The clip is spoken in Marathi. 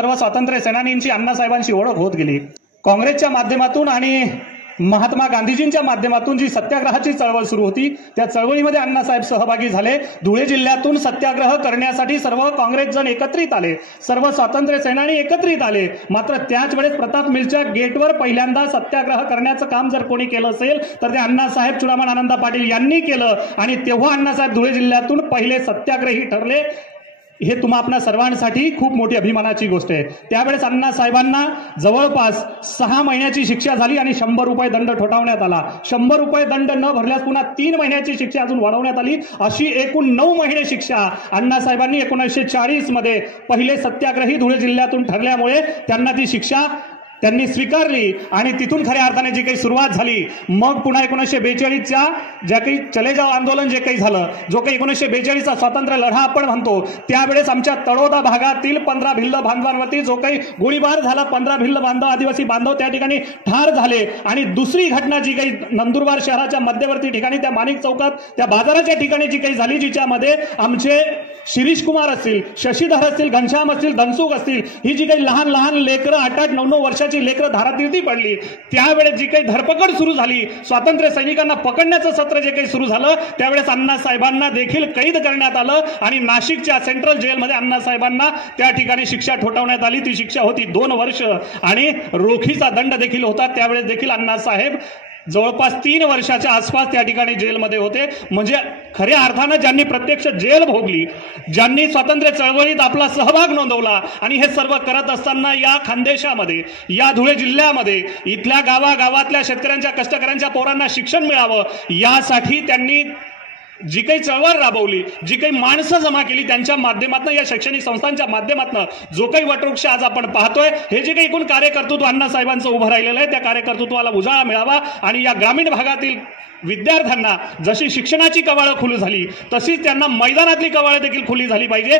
सर्व स्वातंत्र्य सेनानींची अण्णासाहेबांशी ओळख होत गेली। काँग्रेसच्या माध्यमातून आणि महात्मा गांधीजींच्या माध्यमातून जी सत्याग्रहाची चळवळ सुरू होती त्या चळवळीमध्ये अण्णासाहेब सहभागी झाले। धुळे जिल्ह्यातून सत्याग्रह करण्यासाठी सर्व काँग्रेसजन एकत्रित आले, सर्व स्वातंत्र्य सेनानी एकत्रित आले। मात्र त्याच वेळेस प्रताप मिलच्या गेटवर पहिल्यांदा सत्याग्रह करण्याचं काम जर कोणी केलं असेल तर ते अण्णासाहेब चुडामण आनंद पाटील यांनी केलं आणि तेव्हा अण्णासाहेब धुळे जिल्ह्यातून पहिले सत्याग्रही ठरले। हे तुम्हा आपल्या सर्वांसाठी खूप मोठी अभिमानाची गोष्ट आहे। त्यावेळेस अण्णासाहेबांना जवळपास 6 महिन्याची शिक्षा झाली आणि 100 रुपये दंड ठोठावण्यात आला। 100 रुपये दंड न भरल्यास पुन्हा 3 महिन्याची शिक्षा अजून वाढवण्यात आली। अशी एकूण 9 महिने शिक्षा अण्णासाहेबांनी 1940 मध्ये पहिले सत्याग्रही धुळे जिल्ह्यातून ठरल्यामुळे त्यांना ती शिक्षा त्यांनी स्वीकारली आणि तिथून खऱ्या अर्थाने जी काही सुरुवात झाली मग पुन्हा 1942च्या ज्या काही चले जाव आंदोलन जे काही झालं, जो काही 1942चा स्वातंत्र्य लढा आपण म्हणतो, त्यावेळेस आमच्या तळोदा भागातील 15 भिल्ल बांधवांवरती जो काही गोळीबार झाला, 15 भिल्ल बांधव आदिवासी बांधव त्या ठिकाणी ठार झाले। आणि दुसरी घटना जी काही नंदुरबार शहराच्या मध्यवर्ती ठिकाणी त्या माणिक चौकात त्या बाजाराच्या ठिकाणी जी काही झाली, जिच्यामध्ये आमचे शिरीष कुमार असतील, शशीधर असतील, घनश्याम असतील, धनसुख असतील, ही जी काही लहान लहान लेकरं 8-8, 9-9 वर्षाची लेकरं धारातीर्थी पडली, त्यावेळेस जी काही धरपकड सुरू झाली, स्वातंत्र्य सैनिकांना पकडण्याचं सत्र जे काही सुरू झालं, त्यावेळेस अण्णासाहेबांना देखील कैद करण्यात आलं आणि नाशिकच्या सेंट्रल जेलमध्ये अण्णासाहेबांना त्या ठिकाणी शिक्षा ठोठावण्यात आली। ती शिक्षा होती 2 वर्ष आणि रोखीचा दंड देखील होता। त्यावेळेस देखील अण्णासाहेब जवळपास 3 वर्षाच्या आसपास त्या ठिकाणी जेलमध्ये होते। म्हणजे खऱ्या अर्थानं ज्यांनी प्रत्यक्ष जेल भोगली, ज्यांनी स्वातंत्र्य चळवळीत आपला सहभाग नोंदवला आणि हे सर्व करत असताना या खानदेशामध्ये, या धुळे जिल्ह्यामध्ये इथल्या गावागावातल्या शेतकऱ्यांच्या, कष्टकऱ्यांच्या पोरांना शिक्षण मिळावं यासाठी त्यांनी जी काही चळवळ राबवली, जी काही माणसं जमा केली, त्यांच्या माध्यमातून, या शैक्षणिक संस्थांच्या माध्यमातून जो काही वटवृक्ष आज आपण पाहतोय, हे जे काही एकूण कार्यकर्तृत्व अण्णासाहेबांचं उभं राहिलेलं आहे, त्या कार्यकर्तृत्वाला उजाळा मिळावा आणि या ग्रामीण भागातील विद्यार्थ्यांना जशी शिक्षणाची कवाळं खुली झाली तशीच त्यांना मैदानातली कवाळं देखील खुली झाली पाहिजे।